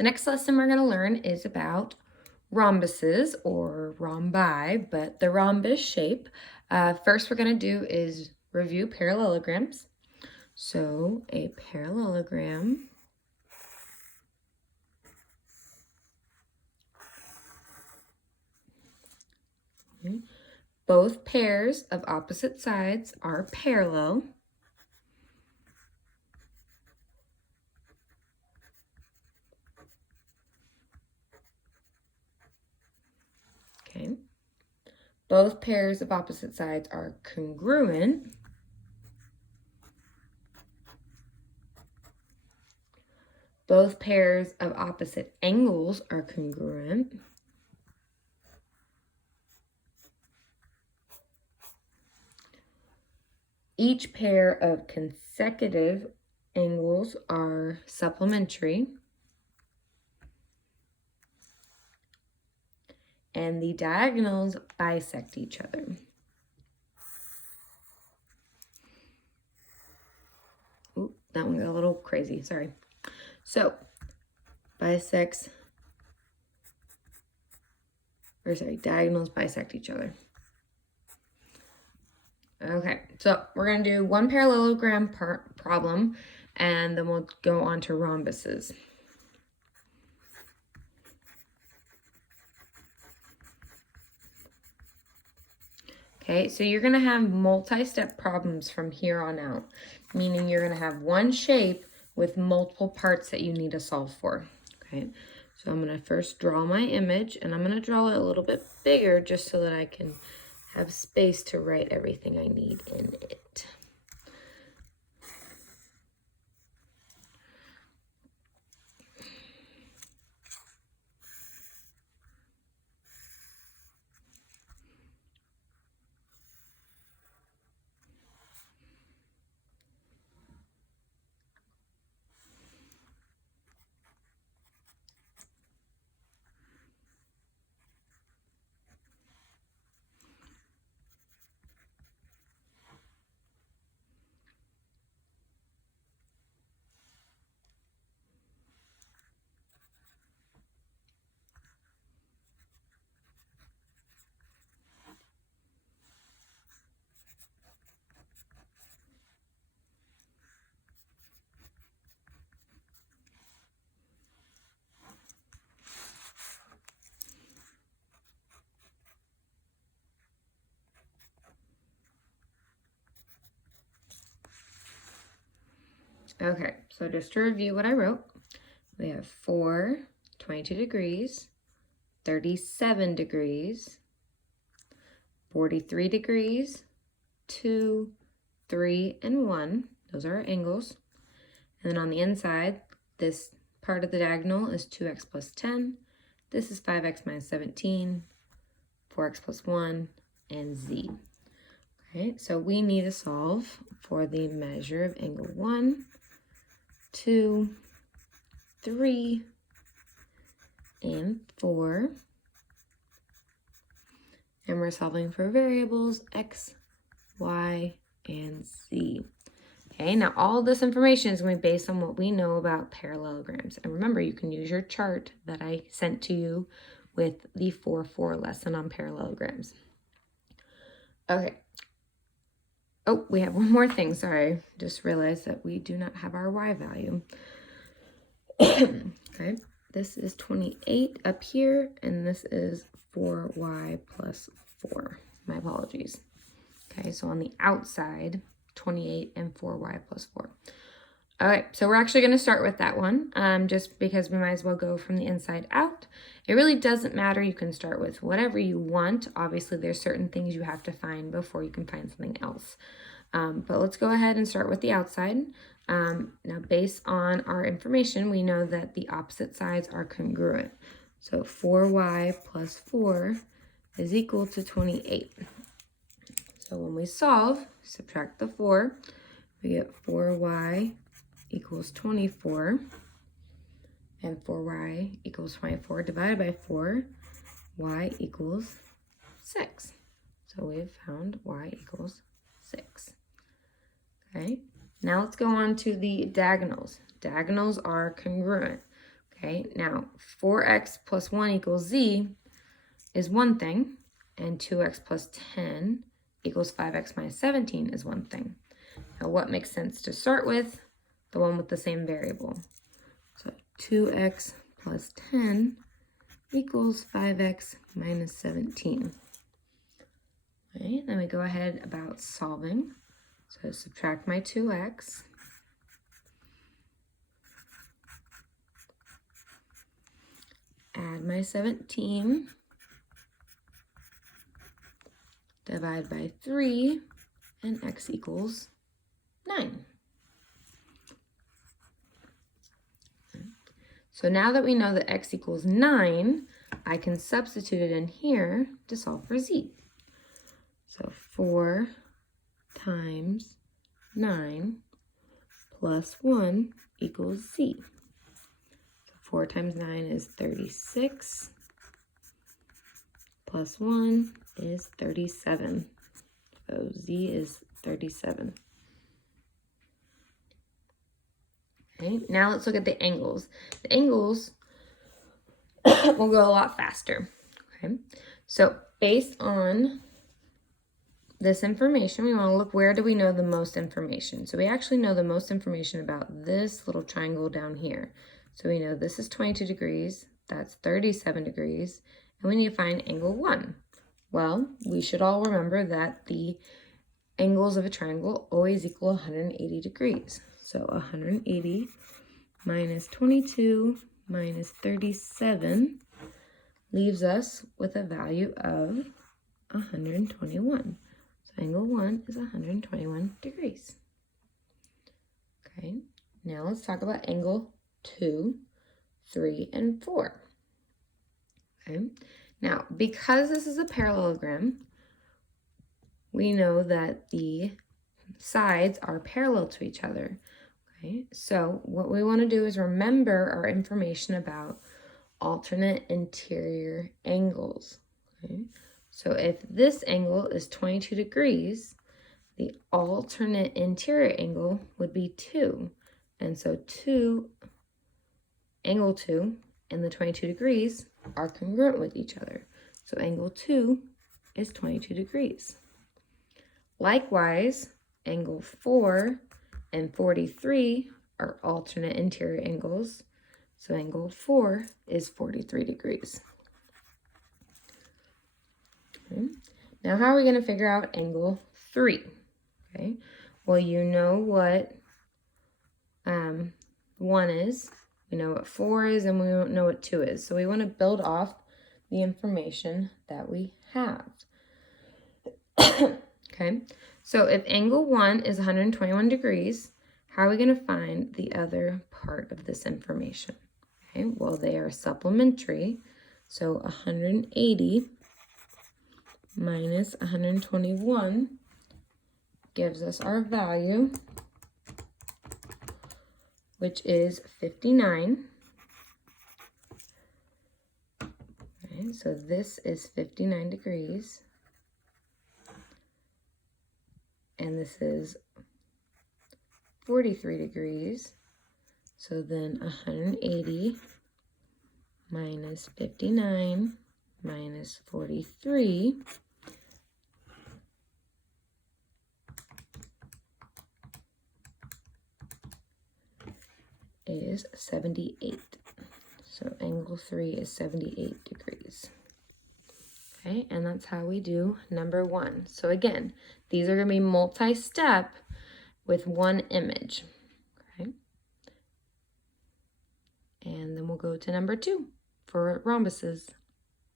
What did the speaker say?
The next lesson we're going to learn is about rhombuses or rhombi, but the rhombus shape. First we're going to do is review parallelograms. So a parallelogram both pairs of opposite sides are parallel. Okay. Both pairs of opposite sides are congruent. Both pairs of opposite angles are congruent. Each pair of consecutive angles are supplementary. And the diagonals bisect each other. Ooh, that one got a little crazy, sorry. So, diagonals bisect each other. Okay, so we're going to do one parallelogram per problem, and then we'll go on to rhombuses. Okay, so you're going to have multi-step problems from here on out, meaning you're going to have one shape with multiple parts that you need to solve for. Okay, so I'm going to first draw my image, and I'm going to draw it a little bit bigger just so that I can have space to write everything I need in it. Okay, so just to review what I wrote, we have 4, 22 degrees, 37 degrees, 43 degrees, 2, 3, and 1. Those are our angles. And then on the inside, this part of the diagonal is 2x plus 10. This is 5x minus 17, 4x plus 1, and z. Okay, so we need to solve for the measure of angle 1, 2, 3, and 4. And we're solving for variables x, y, and z. Okay, now all this information is going to be based on what we know about parallelograms. And remember, you can use your chart that I sent to you with the 4-4 lesson on parallelograms. Okay. Oh, we have one more thing. Sorry, just realized that we do not have our y value. Okay, this is 28 up here, and this is 4y plus 4. My apologies. Okay, so on the outside, 28 and 4y plus 4. All right, so we're actually going to start with that one, just because we might as well go from the inside out. It really doesn't matter. You can start with whatever you want. Obviously, there's certain things you have to find before you can find something else. But let's go ahead and start with the outside. Now, based on our information, we know that the opposite sides are congruent. So 4y plus 4 is equal to 28. So when we solve, subtract the 4, we get 4y equals 24, and 4y equals 24 divided by 4, y equals 6. So we've found y equals 6. Okay, now let's go on to the diagonals. Diagonals are congruent. Okay, now 4x plus 1 equals z is one thing, and 2x plus 10 equals 5x minus 17 is one thing. Now what makes sense to start with? The one with the same variable. So 2x plus 10 equals 5x minus 17. Okay, then we go ahead about solving. So subtract my 2x. Add my 17. Divide by 3, and x equals 9. So now that we know that x equals 9, I can substitute it in here to solve for z. So 4 times 9 plus 1 equals z. So 4 times 9 is 36, plus 1 is 37. So z is 37. Okay, now let's look at the angles. The angles will go a lot faster. Okay, so based on this information, we want to look, where do we know the most information? So we actually know the most information about this little triangle down here. So we know this is 22 degrees, that's 37 degrees, and we need to find angle 1. Well, we should all remember that the angles of a triangle always equal 180 degrees. So 180 minus 22 minus 37 leaves us with a value of 121. So angle 1 is 121 degrees. Okay, now let's talk about angle 2, 3, and 4. Okay, now because this is a parallelogram, we know that the sides are parallel to each other. Okay, so what we want to do is remember our information about alternate interior angles. Okay, so if this angle is 22 degrees, the alternate interior angle would be 2. And so angle 2 and the 22 degrees are congruent with each other. So angle 2 is 22 degrees. Likewise, angle 4 and 43 are alternate interior angles. So angle 4 is 43 degrees. Okay. Now how are we going to figure out angle 3? Okay. Well, you know what 1 is, we know what 4 is, and we don't know what 2 is. So we want to build off the information that we have. Okay, so if angle 1 is 121 degrees, how are we going to find the other part of this information? Okay, well, they are supplementary. So 180 minus 121 gives us our value, which is 59. Okay, so this is 59 degrees. And this is 43 degrees. So then 180 minus 59 minus 43 is 78. So angle 3 is 78 degrees. Okay, and that's how we do number 1. So again, these are going to be multi-step with one image. Okay, and then we'll go to number 2 for rhombuses.